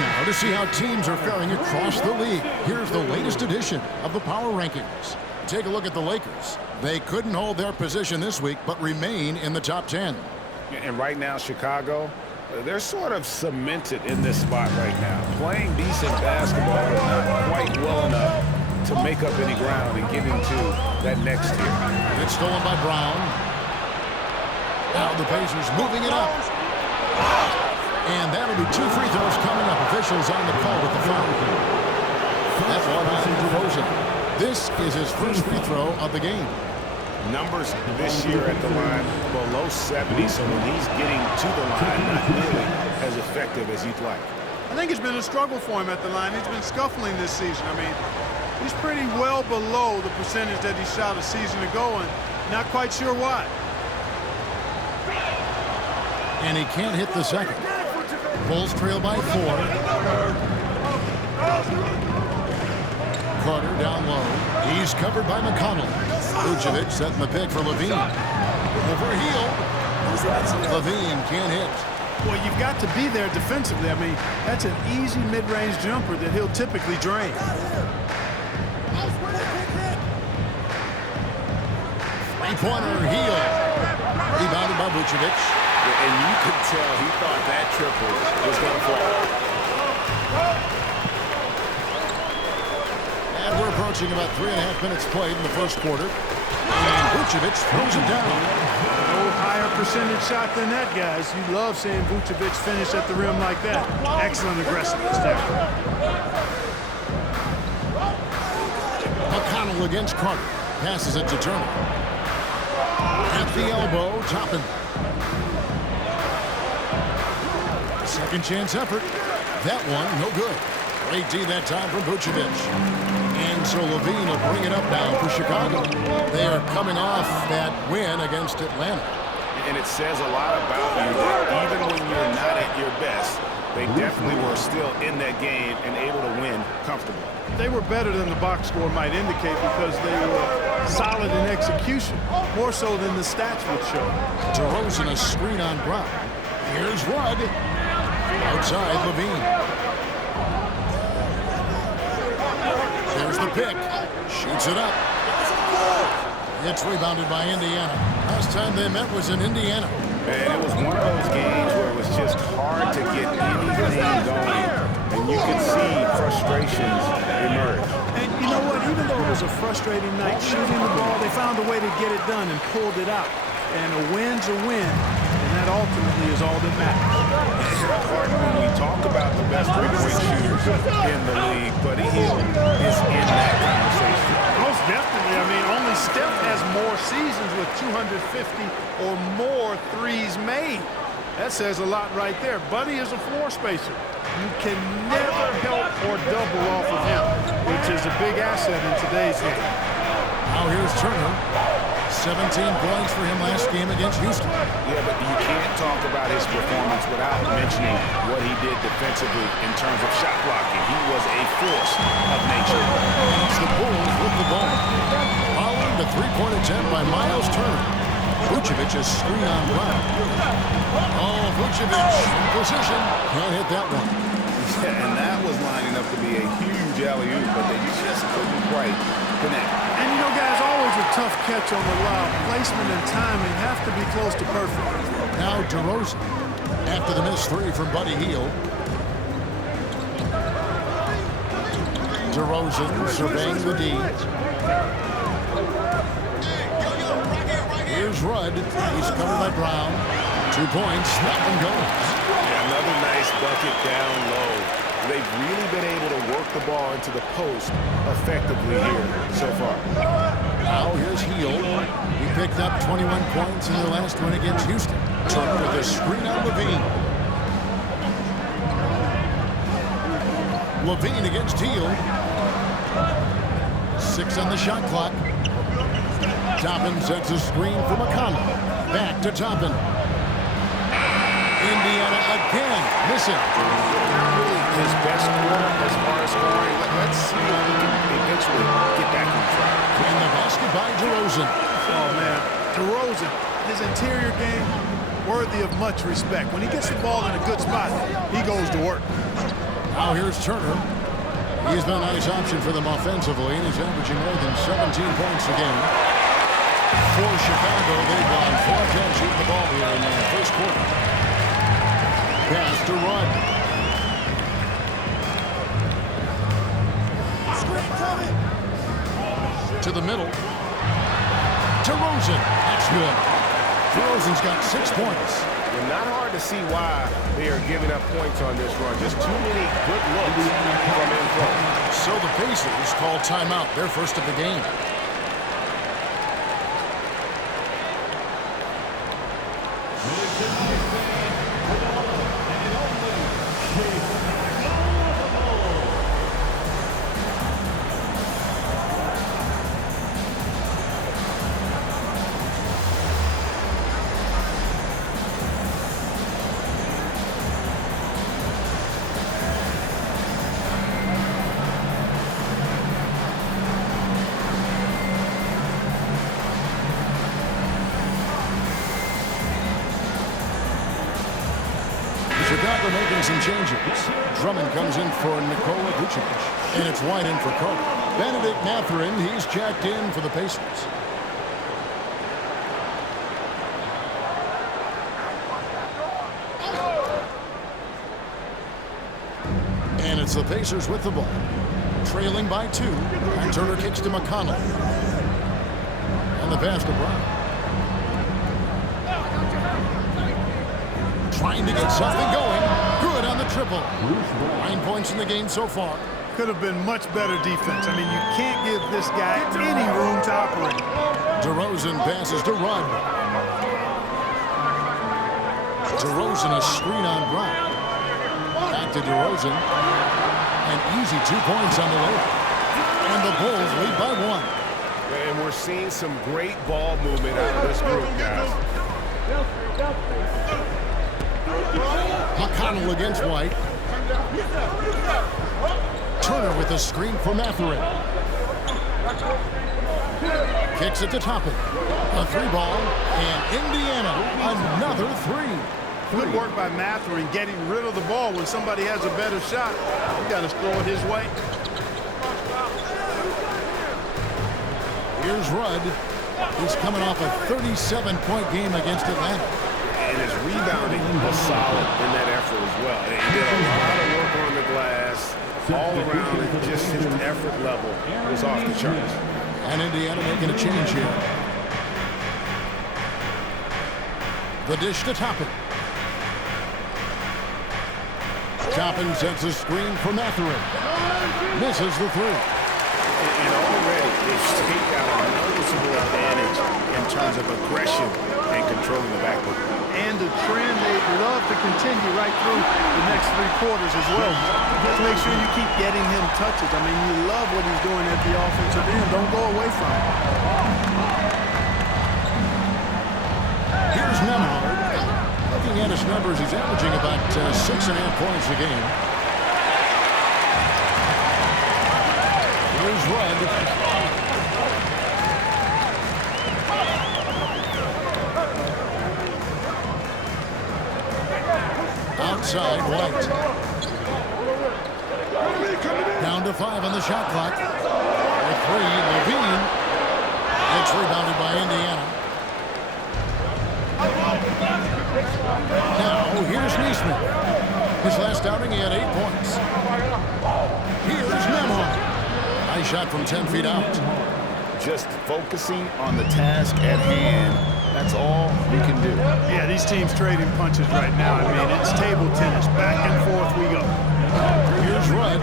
now to see how teams are faring across the league. Here's the latest edition of the Power Rankings. Take a look at the Lakers. They couldn't hold their position this week, but remain in the top 10. And right now, Chicago, they're sort of cemented in this spot right now. Playing decent basketball, but not quite well enough to make up any ground and get into that next tier. It's stolen by Brown. Now the Pacers moving it up. And that'll be 2 free throws coming up. Officials on the call with the foul. That's one on DeRozan. This is his first free throw of the game. Numbers this year at the line below 70, so when he's getting to the line, not nearly as effective as you'd like. I think it's been a struggle for him at the line. He's been scuffling this season. I mean, he's pretty well below the percentage that he shot a season ago, and not quite sure why. And he can't hit the second. Bulls trail by 4. Carter down low. He's covered by McConnell. Vucevic setting the pick for Levine. Overhealed. Levine can't hit. Well, you've got to be there defensively. I mean, that's an easy mid-range jumper that he'll typically drain. Three-pointer, Hield. Rebounded by Vucevic. And you could tell he thought that triple was going to fall. And we're approaching about 3.5 minutes played in the first quarter. And Vucevic throws it down. No higher percentage shot than that, guys. You love seeing Vucevic finish at the rim like that. Excellent aggressiveness there. McConnell against Carter. Passes it to Turner. At the elbow, Toppin. Second chance effort. That one, no good. Great D that time from Vucevic. And so Levine will bring it up now for Chicago. They are coming off that win against Atlanta. And it says a lot about you that even when you're not at your best, they definitely were still in that game and able to win comfortably. They were better than the box score might indicate because they were solid in execution, more so than the stats would show. DeRozan a screen on Brown. Here's Rudd. Outside Levine. There's the pick. Shoots it up. It's rebounded by Indiana. Last time they met was in Indiana. And it was one of those games where it was just hard to get anything going. And you could see frustrations emerge. And you know what? Even though it was a frustrating night shooting the ball, they found a way to get it done and pulled it out. And a win's a win, and that ultimately is all that matters. When we talk about the best three-point shooters in the league, Buddy Hield is in that conversation. Most definitely. I mean, only Steph has more seasons with 250 or more threes made. That says a lot right there. Buddy is a floor spacer. You can never help or double off of him, which is a big asset in today's game. Now here's Turner. 17 points for him last game against Houston. Yeah, but you can't talk about his performance without mentioning what he did defensively in terms of shot blocking. He was a force of nature. It's the Bulls with the ball. Following the three-point attempt by Miles Turner. Vucevic is screen on Brown. Oh, Vucevic in position. Can't hit that one. Yeah, and that was lining up to be a huge alley-oop, but they just couldn't quite connect. And you know, guys, always a tough catch on the lob. Placement and timing have to be close to perfect. Now DeRozan after the missed three from Buddy Hield. DeRozan surveying the D. Here's Rudd. He's covered by Brown. 2 points. That one goes. Yeah, another nice bucket down low. They've really been able to work the ball into the post effectively here so far. Now here's Hield. He picked up 21 points in their last win against Houston. Turner with a screen on Levine. Levine against Hield. 6 on the shot clock. Toppin sets a screen for McConnell. Back to Toppin. Indiana again missing. His best quarter as far as scoring. Let's see if he can eventually get back on track. And the basket by DeRozan. Oh, man. DeRozan, his interior game, worthy of much respect. When he gets the ball in a good spot, he goes to work. Now here's Turner. He's been a nice option for them offensively, and he's averaging more than 17 points a game. For Chicago, they've gone 4-10 shooting the ball here in the first quarter. Pass to Rudd. To the middle. DeRozan. That's good. DeRozan's got 6 points. Well, not hard to see why they are giving up points on this run. Just too many good looks from in front. So the Pacers call timeout, their first of the game. Chicago making some changes. Drummond comes in for Nikola Vucevic. And it's White in for Carter. Benedict Mathurin, he's checked in for the Pacers. And it's the Pacers with the ball. Trailing by 2. And Turner kicks to McConnell. And the pass to Brown. Trying to get something going. Good on the triple. 9 points in the game so far. Could have been much better defense. I mean, you can't give this guy any room to operate. DeRozan passes to Rudd. DeRozan a screen on Brown. Back to DeRozan. An easy 2 points on the layup. And the Bulls lead by 1. And we're seeing some great ball movement out of this group, guys. McConnell against White. Turner with a screen for Mathurin. Kicks it to Toppin. A 3-ball, and Indiana another 3. Good work by Mathurin getting rid of the ball when somebody has a better shot. You got to throw it his way. Here's Rudd. He's coming off a 37-point game against Atlanta. And his rebounding was solid in that effort as well. He did a lot of work on the glass, all around, and just his effort level was off the charts. And Indiana making a change here. The dish to Toppin. Toppin sets a screen for Mathurin. Misses the 3. And already they've staked out a noticeable advantage in terms of aggression and controlling the backcourt. And the trend they'd love to continue right through the next 3 quarters as well. Just make sure you keep getting him touches. I mean, you love what he's doing at the offensive end. Don't go away from it. Here's Nembhard. Looking at his numbers, he's averaging about 6.5 points a game. Here's Rudd. Outside, White. Down to 5 on the shot clock. The 3, Levine. It's rebounded by Indiana. Now, here's Neesmith. His last outing, he had 8 points. Here's Nembhard. Nice shot from 10 feet out. Just focusing on the task at hand. That's all we can do. Yeah, these teams trading punches right now. I mean, it's table tennis. Back and forth we go. Here's Rudd.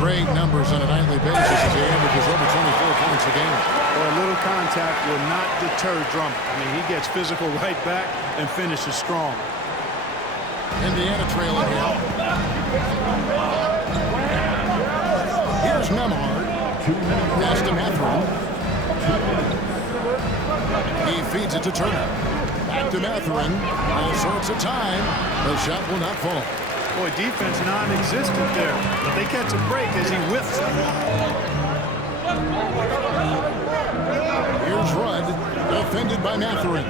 Great numbers on a nightly basis as he averages over 24 points a game. Well, a little contact will not deter Drummond. I mean, he gets physical right back and finishes strong. Indiana trailing here. Here's Nembhard. Pass to Mathurin. He feeds it to Turner. Back to Mathurin. All sorts of time. The shot will not fall. Boy, defense non-existent there. But they catch a break as he whiffs it. Here's Rudd. Defended by Mathurin.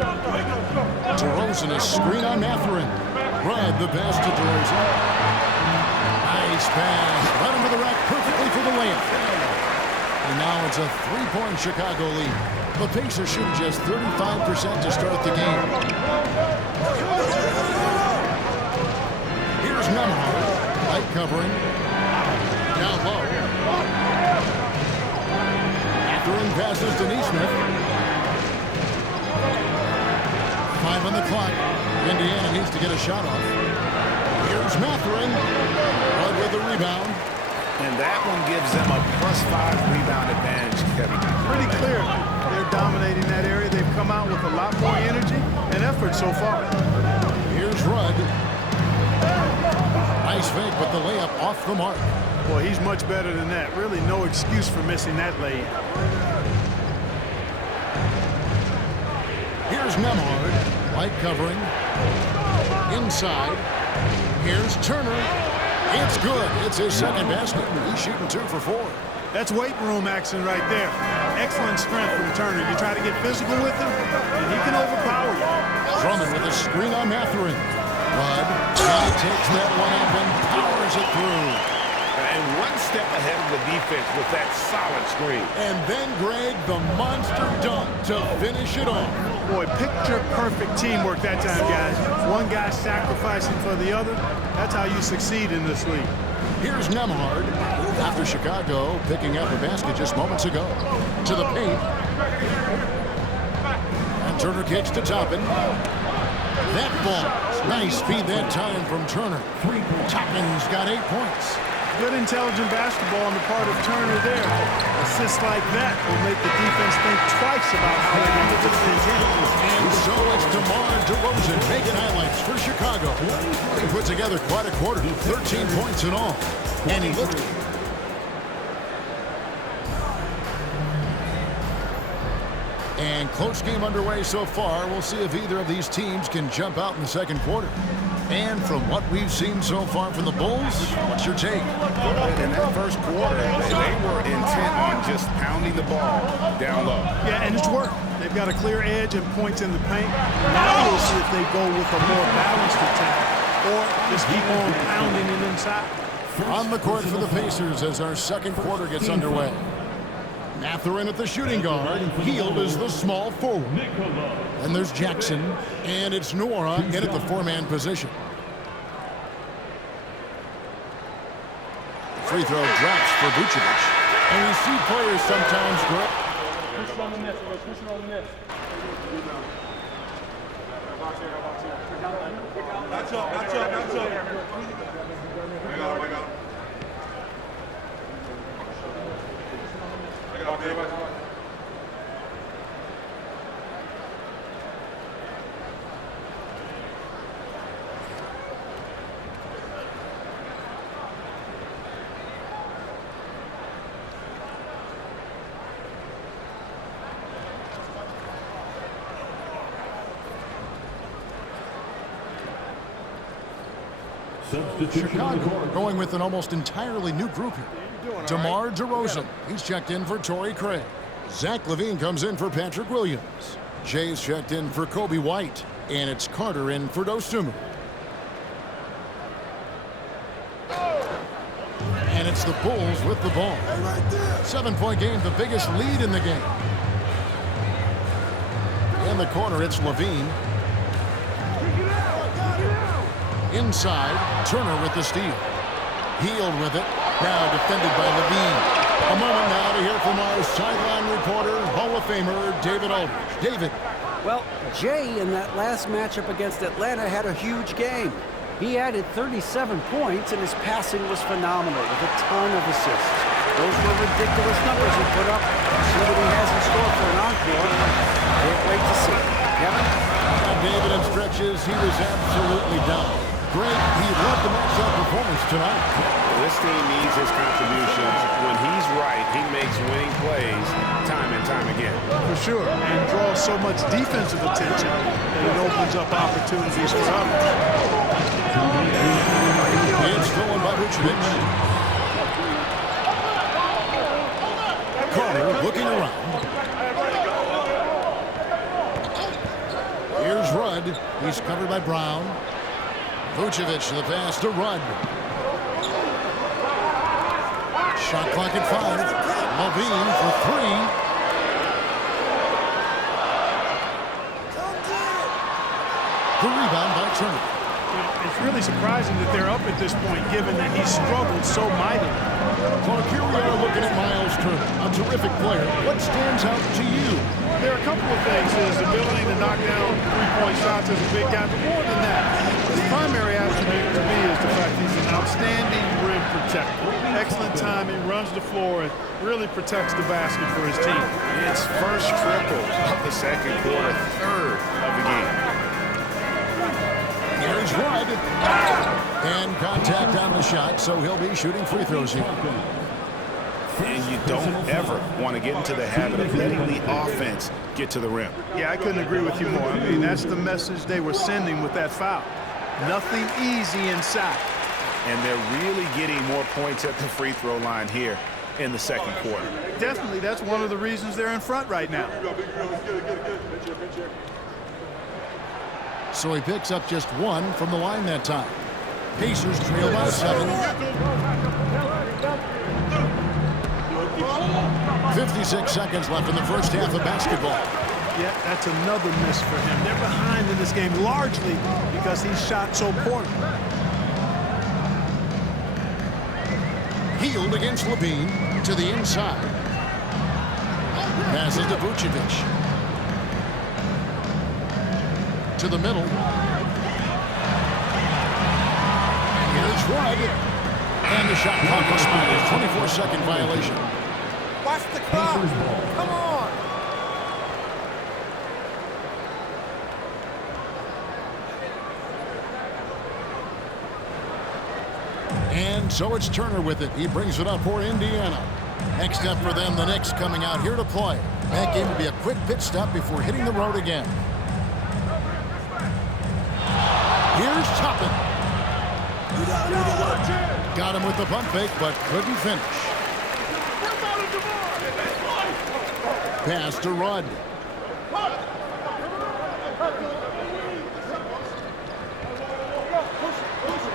DeRozan a screen on Mathurin. Rudd the pass to DeRozan. Nice pass. Right into the rack perfectly for the layup. And now it's a three-point Chicago lead. The Pacers shooting just 35% to start the game. Here's Nembhard. Light covering. Down low. Throwing passes to Nesmith. 5 on the clock. Indiana needs to get a shot off. Here's Mathurin. Rudd with the rebound. And that one gives them a +5 rebound advantage, Kevin. Pretty clear. They're dominating that area. They've come out with a lot more energy and effort so far. Here's Rudd. Nice fake, but the layup off the mark. Boy, he's much better than that. Really no excuse for missing that lay. Here's Nembhard. Light covering. Inside. Here's Turner. It's good. It's his second basket. He's shooting 2 for 4. That's weight room action right there. Excellent strength from Turner. You try to get physical with him, and he can overpower you. Drummond with a screen on Mathurin. Rudd takes that one up and powers it through. And one step ahead of the defense with that solid screen. And then Greg, the monster dunk to finish it off. Boy, picture-perfect teamwork that time, guys. One guy sacrificing for the other. That's how you succeed in this league. Here's Nembhard after Chicago picking up a basket just moments ago. To the paint. And Turner kicks to Toppin. That ball. Nice speed that time from Turner. Toppin's got 8 points. Good intelligent basketball on the part of Turner there. Assists like that will make the defense think twice about how they're going to defend him. And so it's DeMar DeRozan making highlights for Chicago. He put together quite a quarter, 13 points in all. And he looked. And close game underway so far. We'll see if either of these teams can jump out in the second quarter. And from what we've seen so far from the Bulls, what's your take? In that first quarter, they were intent on just pounding the ball down low. Yeah, and it's worked. They've got a clear edge and points in the paint. Now we'll see if they go with a more balanced attack or just keep on pounding it inside. On the court for the Pacers as our second quarter gets underway. Mathurin at the shooting guard. Hield is the small forward. And there's Jackson. And it's Nwora in at the 4-man position. Free throw drops for Vucevic. And we see players sometimes grab. Push on the miss. Push on the miss. Match up. I got him. Chicago going with an almost entirely new group here. DeMar DeRozan. He's checked in for Torrey Craig. Zach LaVine comes in for Patrick Williams. Jay's checked in for Kobe White. And it's Carter in for Dosunmu. And it's the Bulls with the ball. 7-point game, the biggest lead in the game. In the corner, it's LaVine. Inside, Turner with the steal. Hield with it. Now defended by LaVine. A moment now to hear from our sideline reporter, Hall of Famer David Aldridge. David. Well, Jay in that last matchup against Atlanta had a huge game. He added 37 points, and his passing was phenomenal with a ton of assists. Those were ridiculous numbers he put up. See what he has in store for an encore. Can't wait to see. Kevin? David, in stretches, he was absolutely down. Great, he loved the matchup performance tonight. This team needs his contributions. When he's right, he makes winning plays time and time again. For sure, and draws so much defensive attention that it opens up opportunities for others. It's stolen by Vucevic. Carter looking around. Here's Rudd. He's covered by Brown. Vucevic, the pass to Rudd. Shot clock at 5. Levine for 3. The rebound by Turner. It's really surprising that they're up at this point, given that he struggled so mightily. Clark, here we are looking at Miles Turner, a terrific player. What stands out to you? There are a couple of things. His ability to knock down three-point shots as a big guy, but more than that, his primary attribute to me is the fact he's an outstanding rim protector. Excellent timing, runs the floor, and really protects the basket for his team. His first triple of the second quarter, third of the game. Here's Rudd. And contact on the shot, so he'll be shooting free throws here. And you don't ever want to get into the habit of letting the offense get to the rim. Yeah, I couldn't agree with you more. I mean, that's the message they were sending with that foul. Nothing easy inside. And they're really getting more points at the free throw line here in the second quarter. Definitely, that's one of the reasons they're in front right now. So he picks up just 1 from the line that time. Pacers trail by 7. 56 seconds left in the first half of basketball. Yeah, that's another miss for him. They're behind in this game largely because he shot so poorly. Healed against Levine to the inside. Passes to Vucevic. To the middle. Here's Rudd. And the shot clock expires. 24-second violation. Watch the clock. Come on. And so it's Turner with it. He brings it up for Indiana. Next up for them, the Knicks coming out here to play. That game will be a quick pit stop before hitting the road again. Here's Toppin. Got him with the pump fake, but couldn't finish. Pass to Rudd.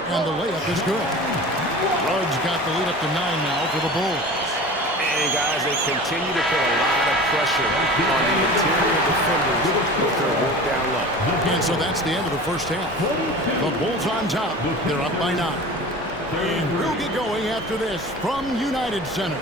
And the layup is good. Rudd's got the lead up to 9 now for the Bulls. And guys, they continue to put a lot of pressure on the interior defenders with their work down low. And so that's the end of the first half. The Bulls on top. They're up by 9. And we'll get going after this from United Center.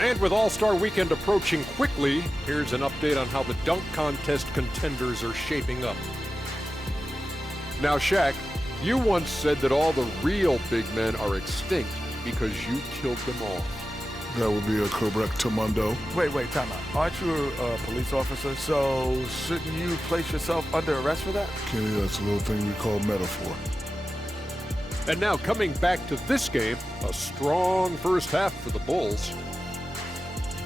And with All-Star Weekend approaching quickly, here's an update on how the dunk contest contenders are shaping up. Now, Shaq, you once said that all the real big men are extinct because you killed them all. That would be a correct Mundo. Wait, time out. Aren't you a police officer? So shouldn't you place yourself under arrest for that? Kenny, that's a little thing we call metaphor. And now coming back to this game, a strong first half for the Bulls.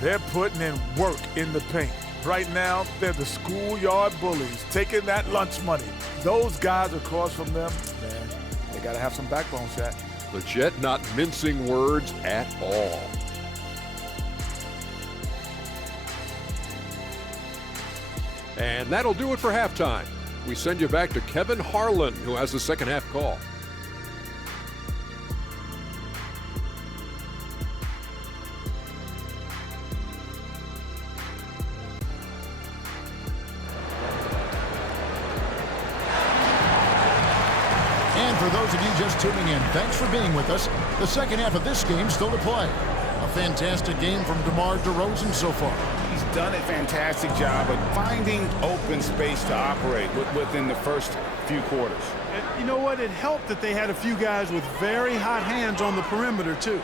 They're putting in work in the paint. Right now, they're the schoolyard bullies, taking that lunch money. Those guys across from them, man, they got to have some backbone, Shaq. The Jet not mincing words at all. And that'll do it for halftime. We send you back to Kevin Harlan, who has the second half call. For those of you just tuning in, thanks for being with us. The second half of this game still to play. A fantastic game from DeMar DeRozan so far. He's done a fantastic job of finding open space to operate within the first few quarters. And you know what? It helped that they had a few guys with very hot hands on the perimeter, too.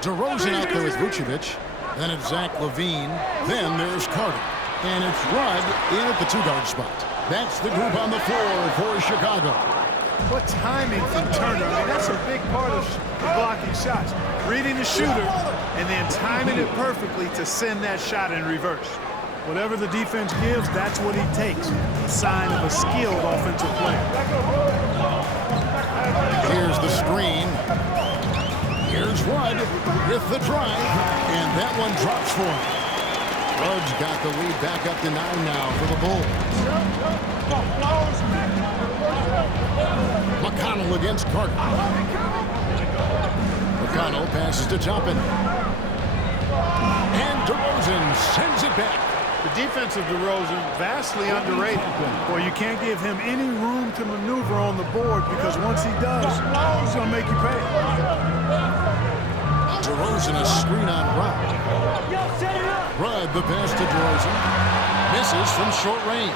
DeRozan out there with Vucevic. Then it's Zach LaVine. Then there's Carter. And it's Rudd in at the 2-guard spot. That's the group on the floor for Chicago. What timing from Turner. I mean, that's a big part of blocking shots. Reading the shooter and then timing it perfectly to send that shot in reverse. Whatever the defense gives, that's what he takes. A sign of a skilled offensive player. screen. Here's Rudd with the drive, and that one drops for him. Rudd's got the lead back up to 9 now for the Bulls. McConnell against Carter. McConnell passes to Toppin. And DeRozan sends it back. The defense of DeRozan, vastly underrated. Boy, you can't give him any room to maneuver on the board because once he does, he's going to make you pay. DeRozan a screen on Brown. Rudd the pass to DeRozan. Misses from short range.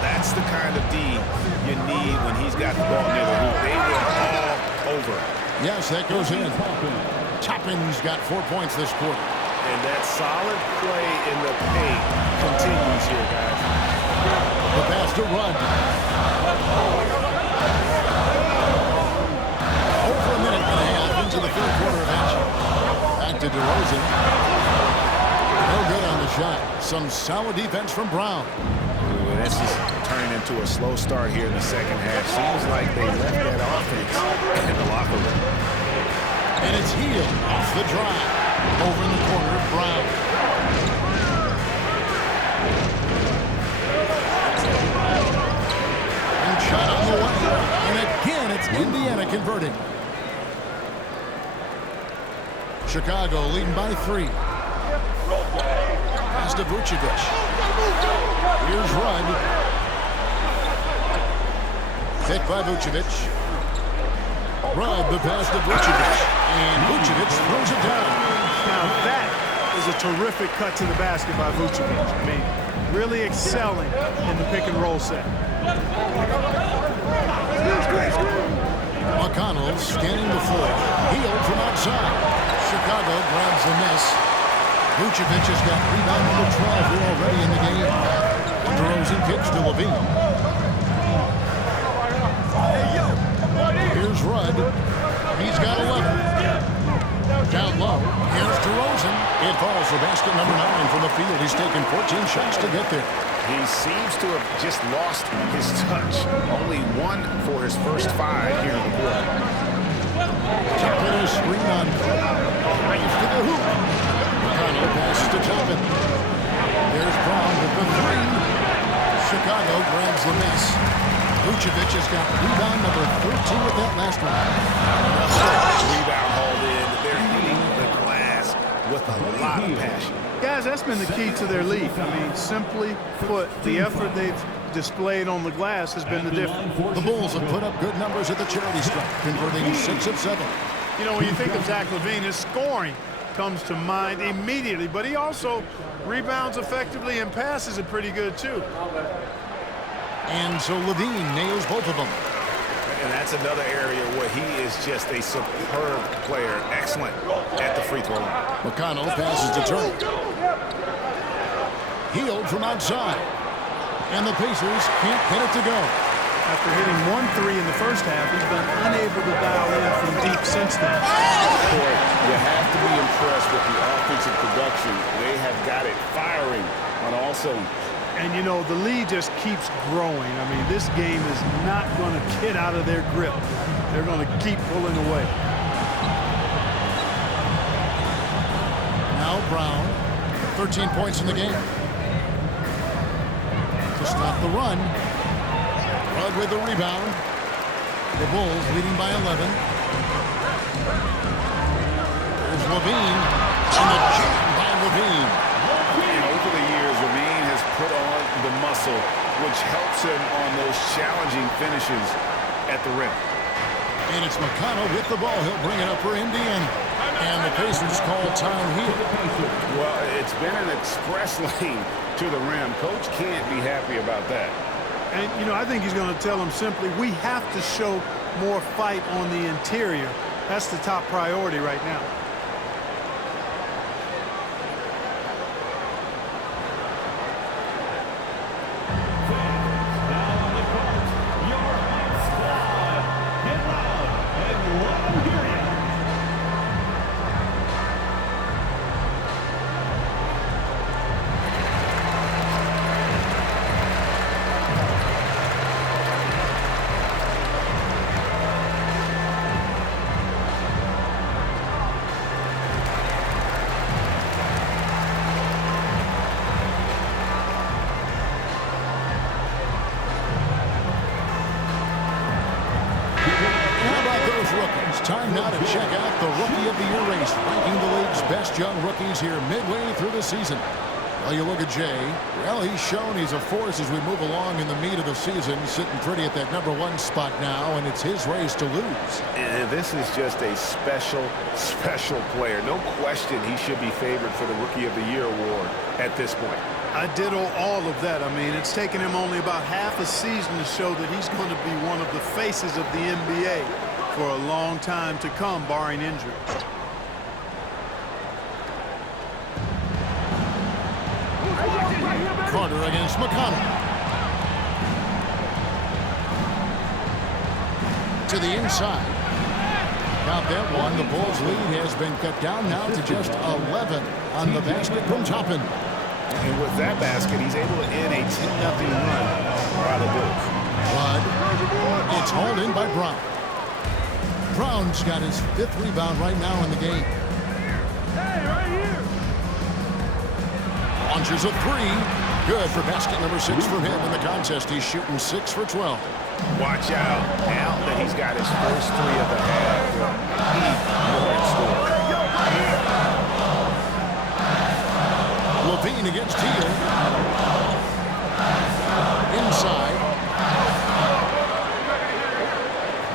That's the kind of D you need when he's got the ball near the hoop. They were all over. Yes, that goes in. Toppin's got 4 points this quarter. And that solid play in the paint continues here, guys. The pass to Rudd. Over a minute and a half into the third quarter of action. Back to DeRozan. No good on the shot. Some solid defense from Brown. Ooh, this is turning into a slow start here in the second half. Seems like they left that offense in the locker room. And it's Hield off the drive. Over in the corner, Brown. And shot on the way. And again, it's Indiana converting. Chicago leading by 3. Pass to Vucevic. Here's Rudd. Hit by Vucevic. Rudd the pass to Vucevic. And Vucevic throws it down. Now that is a terrific cut to the basket by Vucevic. I mean, really excelling in the pick and roll set. McConnell scanning the floor. Hield from outside. Chicago grabs the miss. Vucevic has got rebound number 12 here already in the game. DeRozan kicks to Levine. Here's Rudd. He's got 11. Down low. Here's DeRozan. It falls for basket number 9 from the field. He's taken 14 shots to get there. He seems to have just lost his touch. Only 1 for his first 5 here in the quarter. Toppin a screen on drives to the hoop. McConnell passes to Toppin. There's Brown with the 3. Chicago grabs the miss. Vucevic has got rebound number 13 with that last one. Rebound hauled in. They're hitting the glass with a lot of passion. Guys, that's been the key to their lead. I mean, simply put, the effort they've displayed on the glass has been the difference. The Bulls have put up good numbers at the charity stripe, converting 6 of 7. You know, when you think of Zach LaVine, his scoring comes to mind immediately, but he also rebounds effectively and passes it pretty good, too. And so Levine nails both of them. And that's another area where he is just a superb player. Excellent at the free throw line. McConnell passes to Turner. Hield from outside. And the Pacers can't get it to go. After hitting 1 3 in the first half, he's been unable to dial in from deep since then. Boy, you have to be impressed with the offensive production. They have got it firing on all cylinders. And, you know, the lead just keeps growing. I mean, this game is not going to get out of their grip. They're going to keep pulling away. Now Brown, 13 points in the game. To stop the run. Rudd with the rebound. The Bulls leading by 11. There's Levine. And the jam by Levine. And over the years, Levine has put on the muscle, which helps him on those challenging finishes at the rim. And it's McConnell with the ball. He'll bring it up for Indiana. And the Pacers call time here. Well, it's been an express lane to the rim. Coach can't be happy about that. And, you know, I think he's going to tell them simply, we have to show more fight on the interior. That's the top priority right now. rookies. Time now to check out the Rookie of the Year race, ranking the league's best young rookies here midway through the season. Well, you look at Jay. Well, he's shown he's a force as we move along in the meat of the season, sitting pretty at that #1 spot now, and it's his race to lose. And this is just a special, special player. No question he should be favored for the Rookie of the Year award at this point. I ditto all of that. I mean, it's taken him only about half a season to show that he's going to be one of the faces of the NBA for a long time to come, barring injury. Carter against McConnell. To the inside. Count that one. The Bulls' lead has been cut down now to just 11 on the basket from Toppin. And with that basket, he's able to end a 10-0 run by the Bulls. But it's hauled in by Brown. Brown's got his 5th rebound right now in the game. Hey, right here. Launches a 3. Good for basket number 6 from him in the contest. He's shooting 6 for 12. Watch out. Now that he's got his first 3 of the half, more score. Levine against Teal. Inside.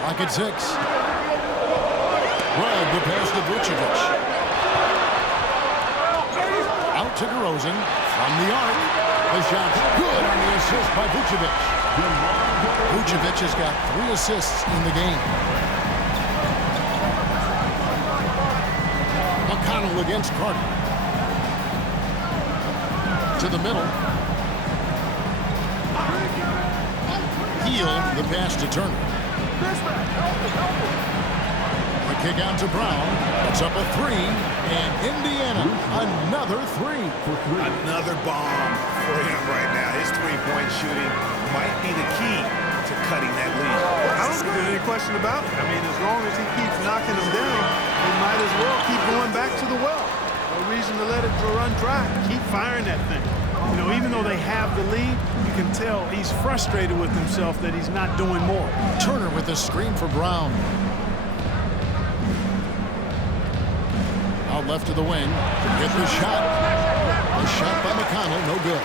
Lock at 6. Rudd the pass to Vucevic. Out to DeRozan. From the arc. The shot's good on the assist by Vucevic. Vucevic has got 3 assists in the game. McConnell against Carter. To the middle. Hield the pass to Turner. The kick out to Brown. It's up a 3. And Indiana, another 3. Another bomb for him right now. His 3-point shooting might be the key to cutting that lead. I don't think there's any question about it. I mean, as long as he keeps knocking them down, he might as well keep going back to the well. No reason to let it run dry. Keep firing that thing. You know, even though they have the lead, you can tell he's frustrated with himself that he's not doing more. Turner with the screen for Brown. Out left to the wing. Get the shot. The shot by McConnell, no good.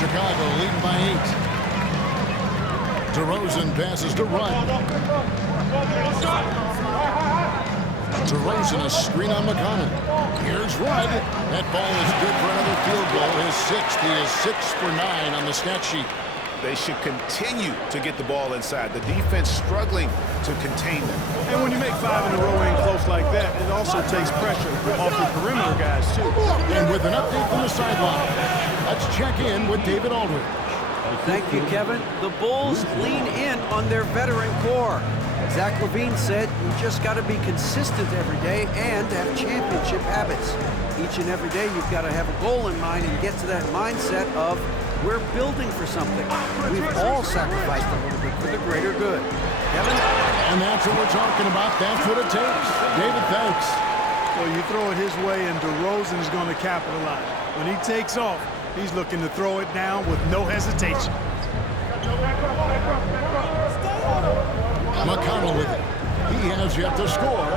Chicago leading by 8. DeRozan passes to Rudd. DeRozan a screen on McConnell. Here's Rudd. That ball is good for another field goal. His 6th. He is 6 for 9 on the stat sheet. They should continue to get the ball inside. The defense struggling to contain them. And when you make 5 in a row in close like that, it also takes pressure off the perimeter guys, too. And with an update from the sideline, let's check in with David Aldridge. Thank you, Kevin. The Bulls lean in on their veteran core. Zach LaVine said you just got to be consistent every day and have championship habits. Each and every day you've got to have a goal in mind and get to that mindset of we're building for something. We've all sacrificed a little bit for the greater good. Kevin? And that's what we're talking about. That's what it takes. David, thanks. Well, you throw it his way, and DeRozan is going to capitalize. When he takes off, he's looking to throw it down with no hesitation. McConnell with it. He has yet to score.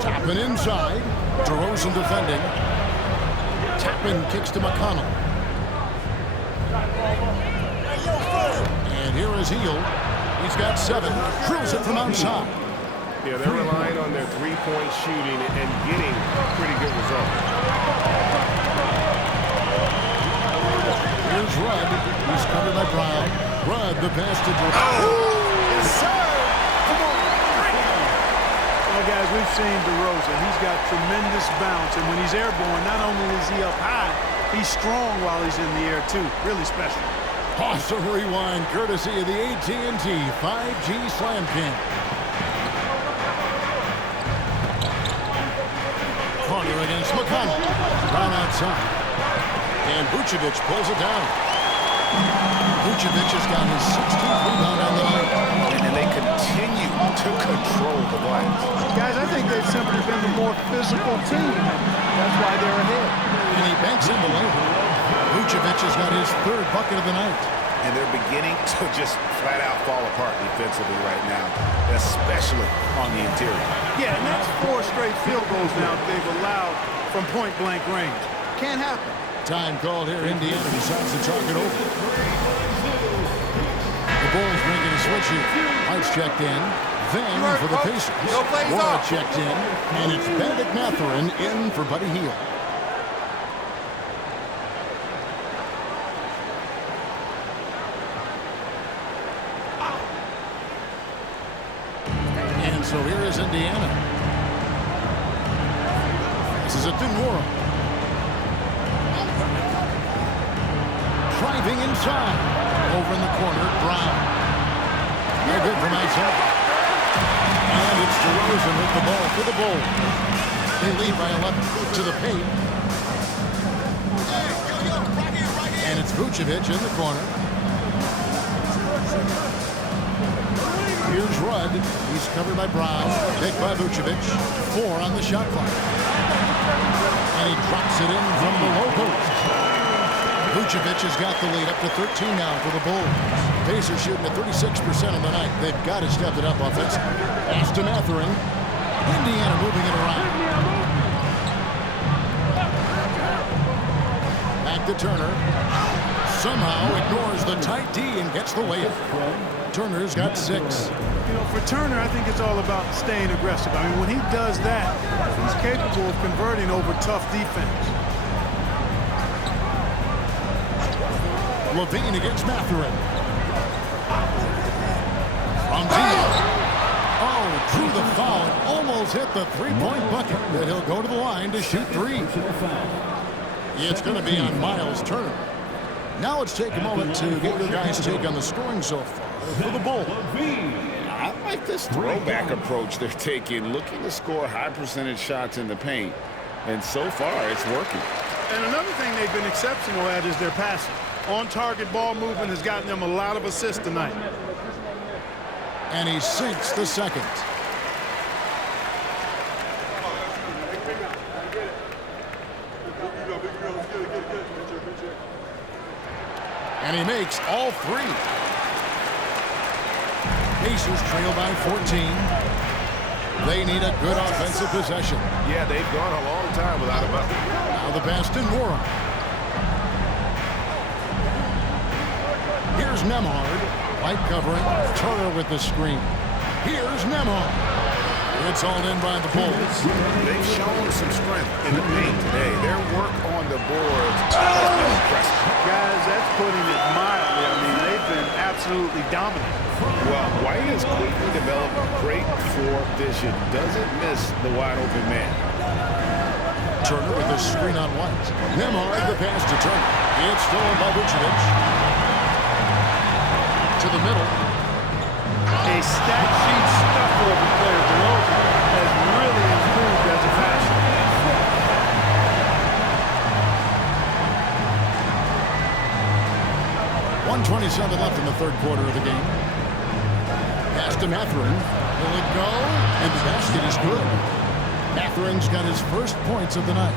Toppin inside. DeRozan defending. Toppin kicks to McConnell. And here is Hield. He's got 7. Drills it from outside. Yeah, they're relying on their 3-point shooting and getting pretty good results. Here's Rudd. He's covered by Brown. Rudd, the pass to Brown. Yes, sir! Come on! Well, guys, we've seen DeRozan. He's got tremendous bounce, and when he's airborne, not only is he up high, he's strong while he's in the air, too. Really special. Awesome rewind, courtesy of the AT&T 5G Slam King. Carter against McConnell. Brown outside. And Vucevic pulls it down. Vucevic has got his 16th rebound on the night. And they continue to control the glass. Guys, I think they've simply been the more physical team. That's why they're ahead. And he banks in the lane. Vucevic has got his 3rd bucket of the night. and they're beginning to just flat out fall apart defensively right now, especially on the interior. Yeah, and that's 4 straight field goals now they've allowed from point-blank range. Can't happen. Time called here. Indiana decides to talk it over. The Bulls making a switch here. White's checked in. Then for the Pacers, Wara checked in. And it's Bennedict Mathurin in for Buddy Hield. And so here is Indiana. This is a Wara. Driving inside. Over in the corner, Brown. They're good from outside. And it's DeRozan with the ball for the Bulls. They lead by 11 to the paint. And it's Vucevic in the corner. Here's Rudd. He's covered by Brown. Picked by Vucevic. 4 on the shot clock. And he drops it in from the low post. Vucevic has got the lead up to 13 now for the Bulls. Pacers shooting at 36% on the night. They've got to step it up offensively. Pass to Mathurin. Indiana moving it around. Back to Turner. Somehow ignores the tight D and gets the layup. Turner's got 6. You know, for Turner, I think it's all about staying aggressive. I mean, when he does that, he's capable of converting over tough defense. Levine against Mathurin. From deep. Oh, drew the foul and almost hit the three-point bucket. But he'll go to the line to shoot 3. It's going to be on Miles Turner. Now let's take a moment to get your guys' take on the scoring so far for the Bulls. I like this throwback approach they're taking, looking to score high percentage shots in the paint. And so far, it's working. And another thing they've been exceptional at is their passing. On-target ball movement has gotten them a lot of assists tonight. And he sinks the second. And he makes all 3. Pacers trail by 14. They need a good offensive possession. Yeah, they've gone a long time without a bucket. Now the pass to Wara. Here's Nembhard. White covering. Turner with the screen. Here's Nembhard. It's all in by the Bulls. They've shown some strength in the paint today. Their work on the boards has been impressive. Guys, that's putting it mildly. I mean, they've been absolutely dominant. Well, White has quickly developed great floor vision. Doesn't miss the wide-open man. Turner with the screen on White. Nembhard, the pass to Turner. It's stolen by Vucevic. To the middle. A stat sheet stuffer of a player. DeRozan has really improved as a passer. 1:27 left in the third quarter of the game. Pass to Mathurin. Will it go? And the basket is good. Mathurin's got his first points of the night.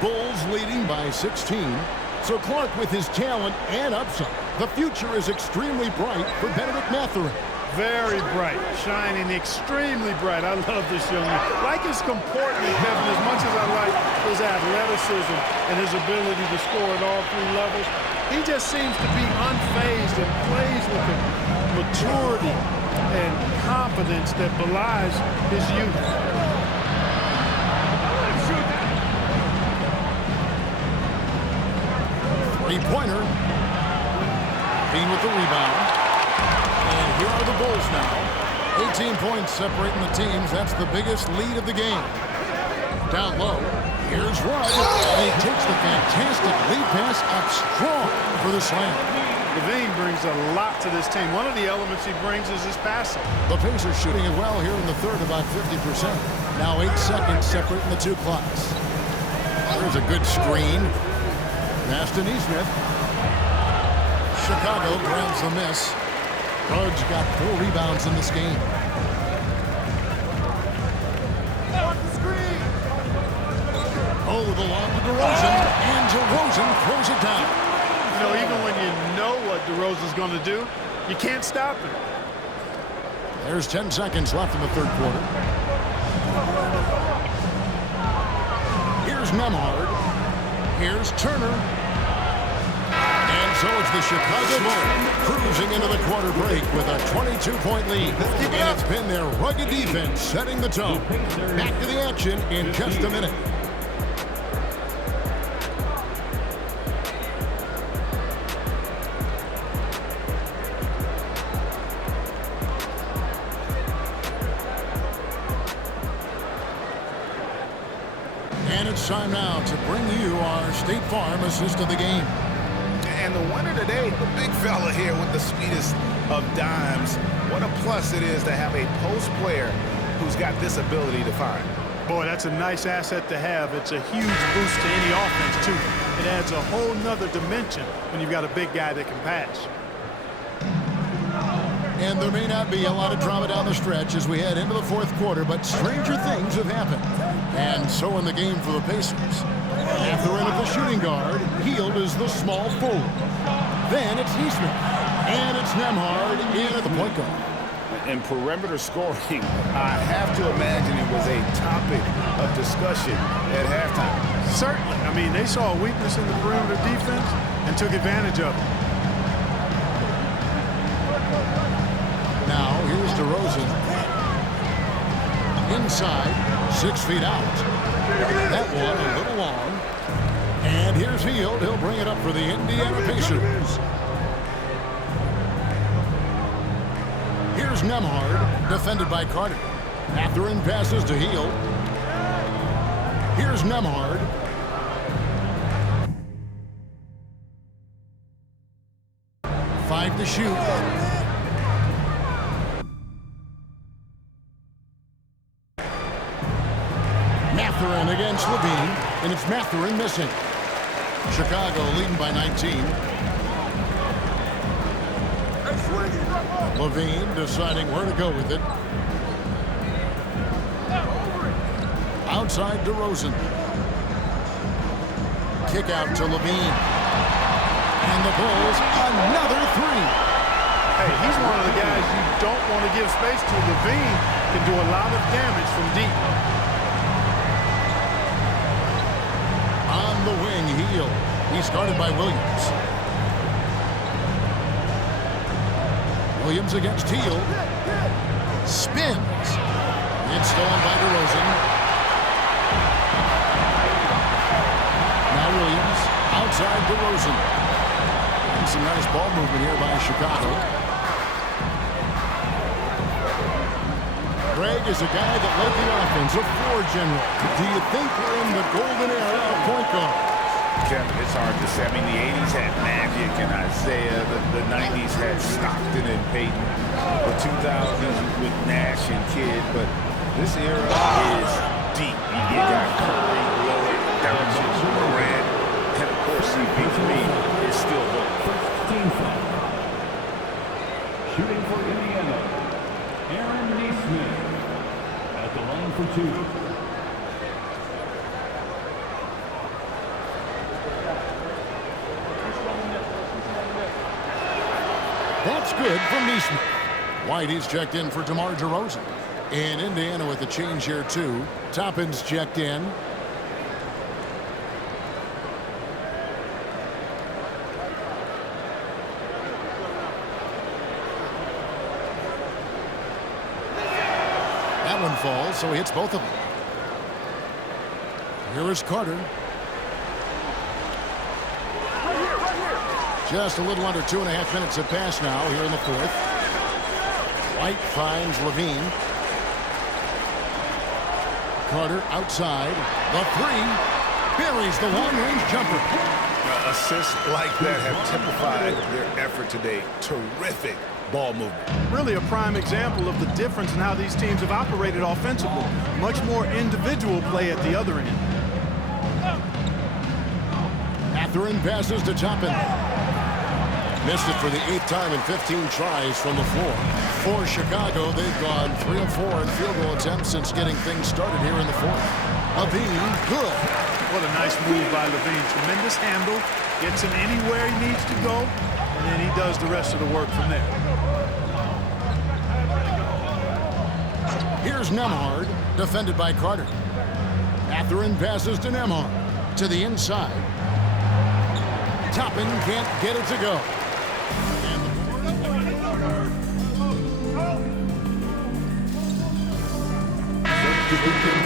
Bulls leading by 16. So Clark, with his talent and upside, the future is extremely bright for Bennedict Mathurin. Very bright, shining extremely bright. I love this young man. Like his comportment, Kevin, as much as I like his athleticism and his ability to score at all 3 levels, he just seems to be unfazed and plays with the maturity and confidence that belies his youth. Three-pointer. Bean with the rebound. And here are the Bulls now. 18 points separating the teams. That's the biggest lead of the game. Down low. Here's Rudd. And he takes the fantastic lead pass up strong for the slam. Levine brings a lot to this team. One of the elements he brings is his passing. The Pacers shooting it well here in the third, about 50%. Now 8 seconds separating the 2 clocks. There's a good screen. Pass to Nesmith. Chicago grabs the miss. Rudd's got 4 rebounds in this game. Oh, the lob to DeRozan. And DeRozan throws it down. know, even when you know what DeRozan's going to do, you can't stop him. There's 10 seconds left in the third quarter. Here's Nembhard. Here's Turner. And so it's the Chicago Bulls cruising into the quarter break with a 22-point lead. And it's been their rugged defense setting the tone. Back to the action in just a minute. And it's time now to bring you our State Farm assist of the game. And the winner today, the big fella here with the sweetest of dimes. What a plus it is to have a post player who's got this ability to find. Boy, that's a nice asset to have. It's a huge boost to any offense, too. It adds a whole nother dimension when you've got a big guy that can pass. And there may not be a lot of drama down the stretch as we head into the fourth quarter, but stranger things have happened. And so in the game for the Pacers. Mathurin at the shooting guard. Hield is the small forward. Then it's Nesmith. And it's Nembhard in at the point guard. In perimeter scoring, I have to imagine it was a topic of discussion at halftime. Certainly. I mean, they saw a weakness in the perimeter defense and took advantage of it. Now, here's DeRozan. Inside, 6 feet out. That one a little long. And here's Hield. He'll bring it up for the Indiana Pacers. Here's Nembhard, defended by Carter. Mathurin passes to Hield. Here's Nembhard. Five to shoot. Mathurin against Levine, and it's Mathurin missing. Chicago leading by 19. Levine deciding where to go with it. Outside DeRozan. Kick out to Levine. And the Bulls, another three. Hey, he's one of the guys you don't want to give space to. Levine can do a lot of damage from deep. On the wing, Hield. He's guarded by Williams. Williams against Hield. Spins. It's stolen by DeRozan. Now Williams outside DeRozan. And some nice ball movement here by Chicago. Greg is a guy that led the offense, a floor general. Do you think we're in the golden era of point guard? Kevin, it's hard to say. I mean, the 80s had Magic and Isaiah. The 90s had Stockton and Payton. The 2000s with Nash and Kidd. But this era is deep. You got Curry, Lillard, Doncic, Durant, and of course, CP for me is still good. Shooting for Indiana, Aaron Nesmith at the line for two. That's good from Nesmith. White is checked in for DeMar DeRozan. And Indiana with a change here, too. Toppin's checked in. That one falls, so he hits both of them. Here is Carter. Just a little under 2.5 minutes have passed now here in the fourth. White finds Levine. Carter outside. The three. Buries the long-range jumper. Assists like that have typified their effort today. Terrific ball movement. Really a prime example of the difference in how these teams have operated offensively. Much more individual play at the other end. Mathurin passes to Toppin. Missed it for the 8th time in 15 tries from the floor. For Chicago, they've gone 3 of 4 in field goal attempts since getting things started here in the fourth. Levine, good. What a nice move by Levine. Tremendous handle. Gets him anywhere he needs to go, and then he does the rest of the work from there. Here's Nembhard, defended by Carter. Mathurin passes to Nembhard. To the inside. Toppin can't get it to go.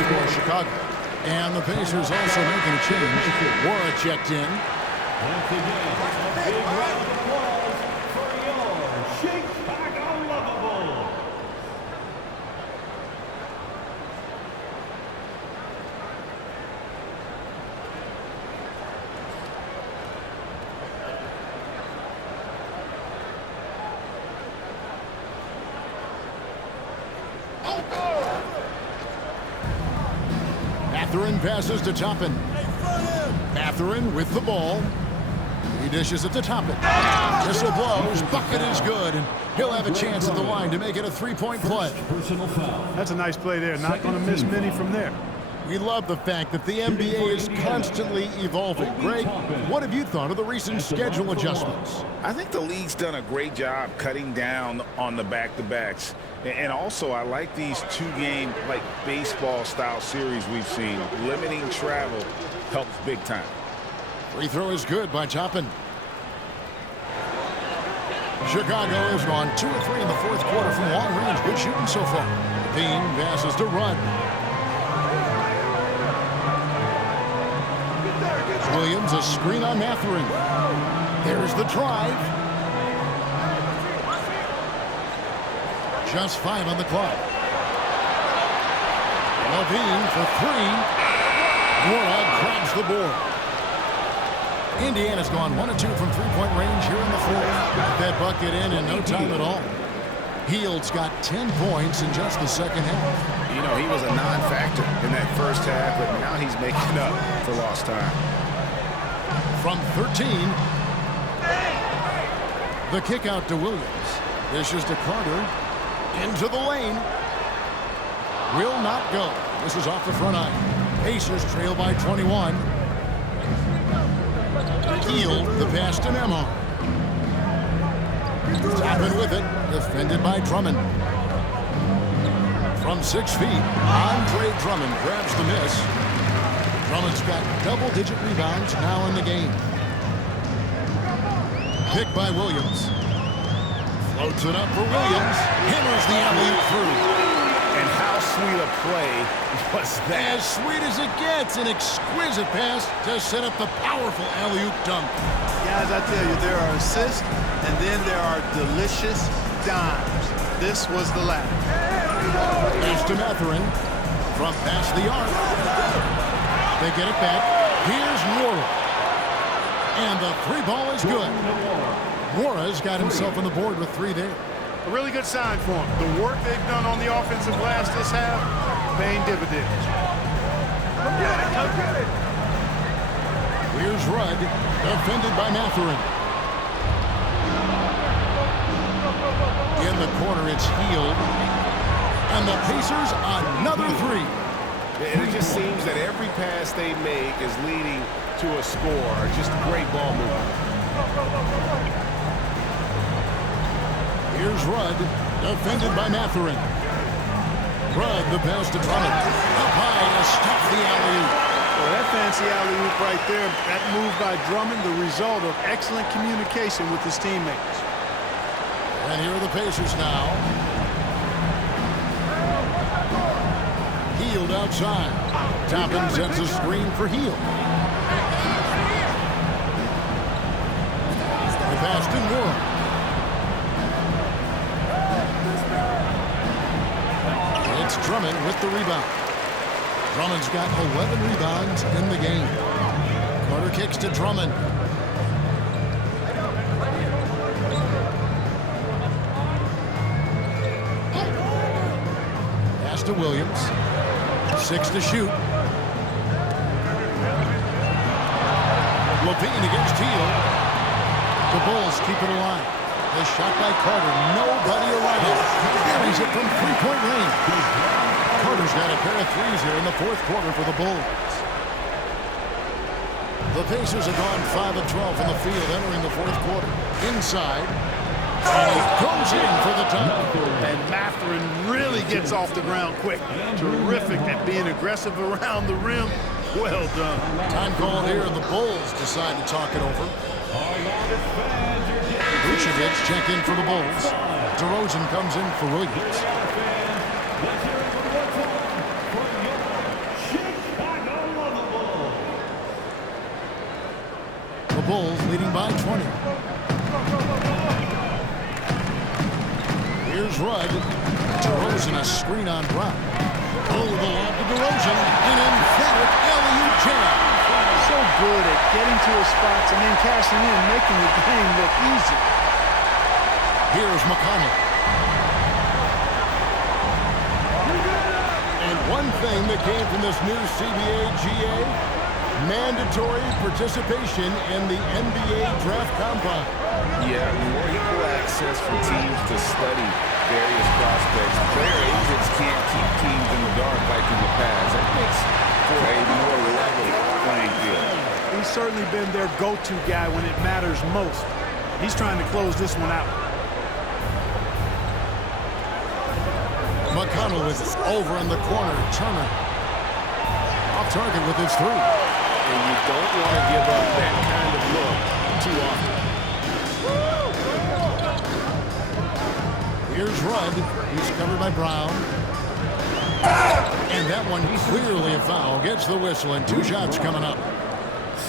For Chicago. And the Pacers also making a change. Wara checked in. Once again, a big round of applause for your Chicago Lovable. Mathurin passes to Toppin. Mathurin with the ball. He dishes it to Toppin. Whistle blows. Bucket is good. And he'll have a chance at the line to make it a three-point play. Personal foul. That's a nice play there. Not going to miss many from there. We love the fact that the NBA is constantly evolving. Greg, what have you thought of the recent schedule adjustments? I think the league's done a great job cutting down on the back-to-backs. And also, I like these two-game, like, baseball-style series we've seen. Limiting travel helps big time. Free throw is good by Toppin. Chicago has gone 2 of 3 in the fourth quarter from long range. Good shooting so far. Dean passes to Rudd. Williams, a screen on Mathurin. There's the drive. Just 5 on the clock. Levine for 3. Wara grabs the board. Indiana's gone 1 of 2 from three-point range here in the fourth. Got that bucket in no time at all. Hield's got 10 points in just the second half. You know, he was a non-factor in that first half, but now he's making up for lost time. From 13, the kick out to Williams. Dishes to Carter. Into the lane. Will not go. This is off the front iron. Pacers trail by 21. Hield the pass to Nembhard. Toppin with it. Defended by Drummond. From 6 feet, Andre Drummond grabs the miss. Drummond's got double-digit rebounds now in the game. Picked by Williams. Floats it up for Williams. Hammers the alley-oop through. And how sweet a play was that? As sweet as it gets. An exquisite pass to set up the powerful alley-oop dunk. Guys, I tell you, there are assists, and then there are delicious dimes. This was the latter. Here's to Mathurin. From past the arc. They get it back. Here's Wara. And the 3 ball is good. Wara's got himself on the board with 3 there. A really good sign for him. The work they've done on the offensive glass this half, paying dividends. Come get it, come get it. Here's Rudd, defended by Mathurin. In the corner, it's Hield. And the Pacers, another 3. And it just seems that every pass they make is leading to a score. Just great ball movement. Here's Rudd, defended by Mathurin. Rudd, the pass to Drummond. Up high to stop the alley-oop. Well, that fancy alley-oop right there, that move by Drummond, the result of excellent communication with his teammates. And here are the Pacers now. Hield outside. Toppin sets a screen for Hield. The pass to Wara. It's Drummond with the rebound. Drummond's got 11 rebounds in the game. Carter kicks to Drummond. Pass to Williams. 6 to shoot. Levine against Hield. The Bulls keep it alive. The shot by Carter. Nobody around. Carries it from three-point range. Carter's got a pair of threes here in the fourth quarter for the Bulls. The Pacers have gone 5 of 12 from the field entering the fourth quarter. Inside. And he goes in for the dunk. And Mathurin really gets off the ground quick. Terrific at being aggressive around the rim. Well done. Time called here, and the Bulls decide to talk it over. Vucevic check in for the Bulls. DeRozan comes in for Williams. The Bulls leading by 20. Here's Rudd. DeRozan, a screen on Brown. Oh, the lob to DeRozan. An emphatic alley-oop jam. So good at getting to his spots and then cashing in, making the game look easy. Here's McConnell. And one thing that came from this new CBA GA, mandatory participation in the NBA Draft Combine. Yeah, more equal access for teams to study various prospects. Player agents can't keep teams in the dark like in the past. That makes for a more level playing field. He's certainly been their go-to guy when it matters most. He's trying to close this one out. McConnell with it. Over in the corner. Turner. Off target with his three. And you don't want to give up that kind of look too often. Here's Rudd. He's covered by Brown. And that one clearly a foul. Gets the whistle and 2 shots coming up.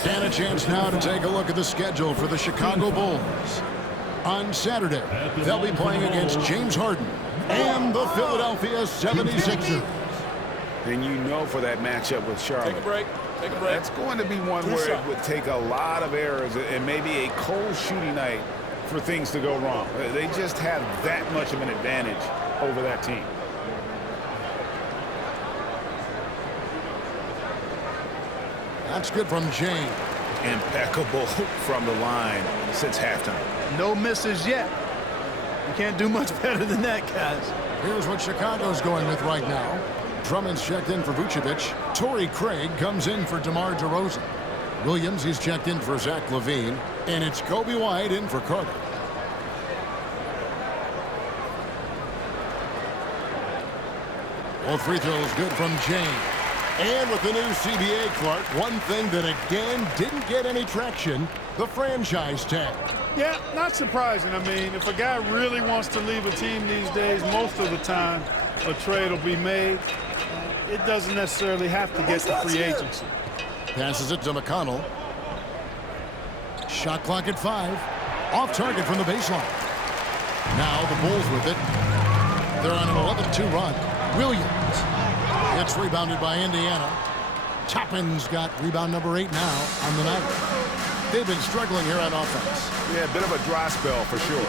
And a chance now to take a look at the schedule for the Chicago Bulls. On Saturday, they'll be playing against James Harden and the Philadelphia 76ers. Then you know for that matchup with Charlotte. Take a break. Take a break. That's going to be one where it would take a lot of errors and maybe a cold shooting night for things to go wrong. They just have that much of an advantage over that team. That's good from James. Impeccable from the line since halftime. No misses yet. You can't do much better than that, guys. Here's what Chicago's going with right now. Drummond's checked in for Vucevic. Torrey Craig comes in for DeMar DeRozan. Williams, he's checked in for Zach LaVine. And it's Kobe White in for Carter. Both free throws good from James. And with the new CBA, Clark, one thing that again didn't get any traction, the franchise tag. Yeah, not surprising. I mean, if a guy really wants to leave a team these days, most of the time a trade will be made. It doesn't necessarily have to get to free agency. Passes it to McConnell. Shot clock at 5. Off target from the baseline. Now the Bulls with it. They're on an 11-2 run. Williams. It's rebounded by Indiana. Toppin's got rebound number 8 now on the night. They've been struggling here on offense. Yeah, a bit of a dry spell for sure.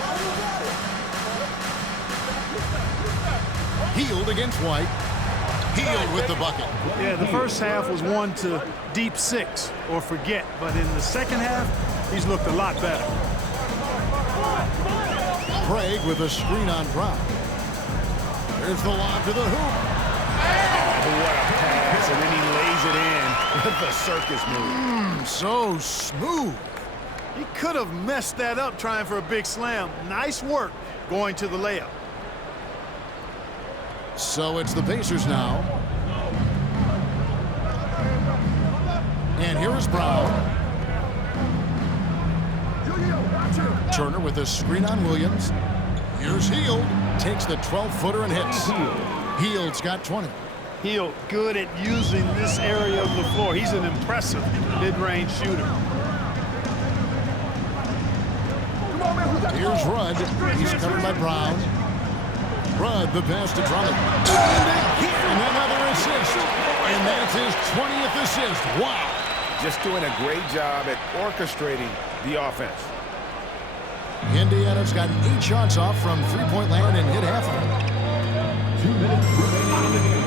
Hield against White. Hield with the bucket. Yeah, the first half was 1 to deep 6 or forget. But in the second half, he's looked a lot better. Craig with a screen on Brown. There's the lob to the hoop. What a pass, and then he lays it in with the circus move. So smooth. He could have messed that up trying for a big slam. Nice work going to the layup. So it's the Pacers now. And here is Brown. Turner with a screen on Williams. Here's Hield. Takes the 12-footer and hits. Hield's got 20. Hield good at using this area of the floor. He's an impressive mid-range shooter. Here's Rudd. He's covered by Brown. Rudd, the pass to Drummond. And another assist. And that's his 20th assist. Wow. Just doing a great job at orchestrating the offense. Indiana's got 8 shots off from three-point land and hit half of them. 2 minutes remaining in the game.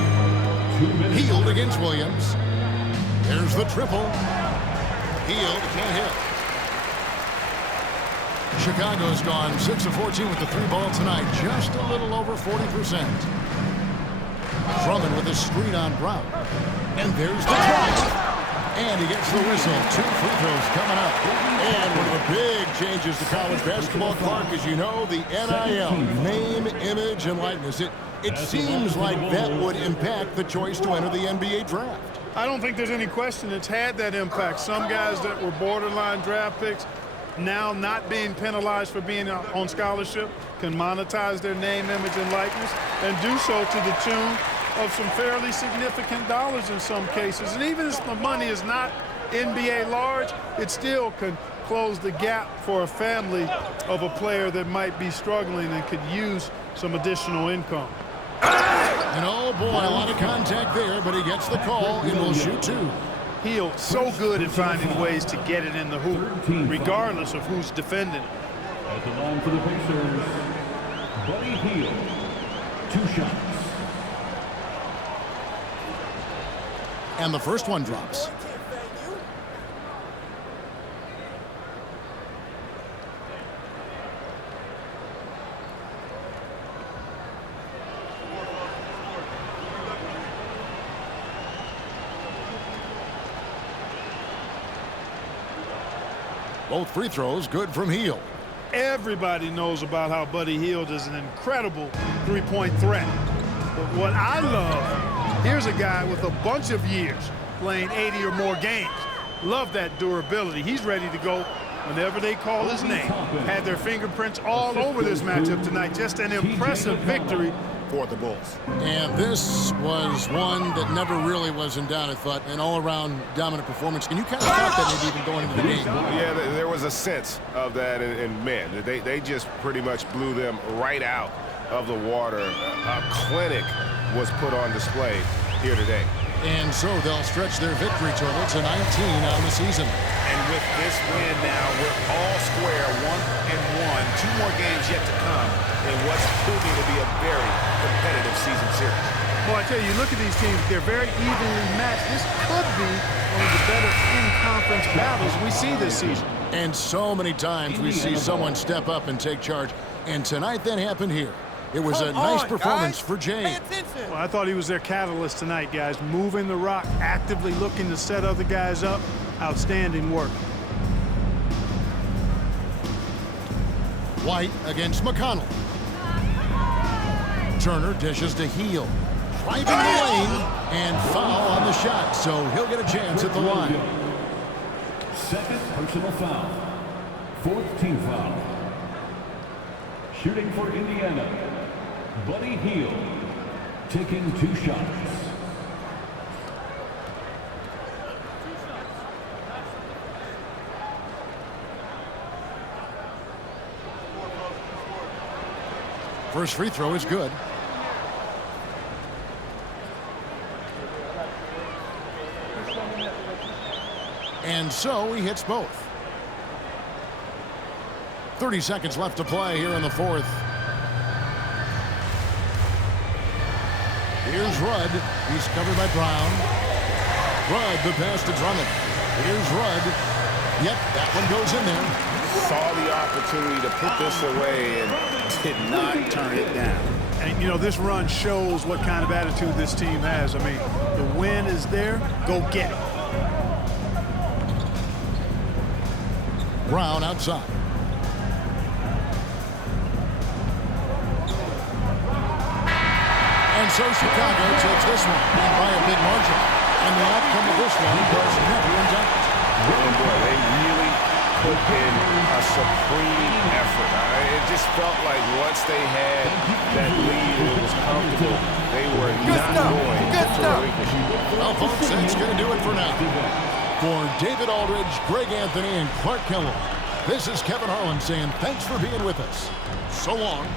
2 minutes. Hield against Williams. There's the triple. Hield can't hit. Chicago's gone 6 of 14 with the 3-ball tonight. Just a little over 40%. Drummond with a screen on Brown. And there's the drive. And he gets the whistle. 2 free throws coming up. And one of the big changes to college basketball, Clark, as you know, the NIL, name, image, and likeness. It seems like that would impact the choice to enter the NBA draft. I don't think there's any question it's had that impact. Some guys that were borderline draft picks now not being penalized for being on scholarship can monetize their name, image, and likeness and do so to the tune of some fairly significant dollars in some cases. And even if the money is not NBA large, it still can close the gap for a family of a player that might be struggling and could use some additional income. And oh boy, a lot of contact there, but he gets the call and will shoot 2. Hill so good at finding ways to get it in the hoop, regardless of who's defending it. At the line for the Pacers, Buddy Hield. 2 shots. And the first one drops. Both free throws good from Hield. Everybody knows about how Buddy Hield is an incredible three-point threat. But what I love, here's a guy with a bunch of years playing 80 or more games. Love that durability. He's ready to go whenever they call his name. Had their fingerprints all over this matchup tonight. Just an impressive victory for the Bulls. And this was one that never really was in doubt, I thought, an all-around dominant performance. And you kind of thought that maybe even going into the game. Yeah, there was a sense of that, and man, they just pretty much blew them right out of the water. A clinic was put on display here today. And so they'll stretch their victory total to 19 on the season. And with this win now, we're all square, 1-1. 2 more games yet to come in what's proving to be a very competitive season series. Well, I tell you, look at these teams. They're very evenly matched. This could be one of the better in-conference battles we see this season. And so many times we see someone step up and take charge. And tonight that happened here. It was a nice performance for James. Well, I thought he was their catalyst tonight, guys. Moving the rock, actively looking to set other guys up. Outstanding work. White against McConnell. Turner dishes to Hield. Driving the lane and foul on the shot, so he'll get a chance at the line. Second personal foul. 4th team foul. Shooting for Indiana, Buddy Hield, taking 2 shots. First free throw is good. And so he hits both. 30 seconds left to play here in the 4th. Here's Rudd. He's covered by Brown. Rudd, the pass to Drummond. Here's Rudd. Yep, that one goes in there. Saw the opportunity to put this away and did not turn it down. And, you know, this run shows what kind of attitude this team has. I mean, the win is there. Go get it. Brown outside. And so Chicago takes this one and by a big margin. And the outcome of this one was never in doubt. And boy, they really put in a supreme effort. It just felt like once they had that lead, it was comfortable. They were not going to relinquish it. Well, folks, that's going to do it for now. For David Aldridge, Greg Anthony, and Clark Kellogg, this is Kevin Harlan saying thanks for being with us. So long.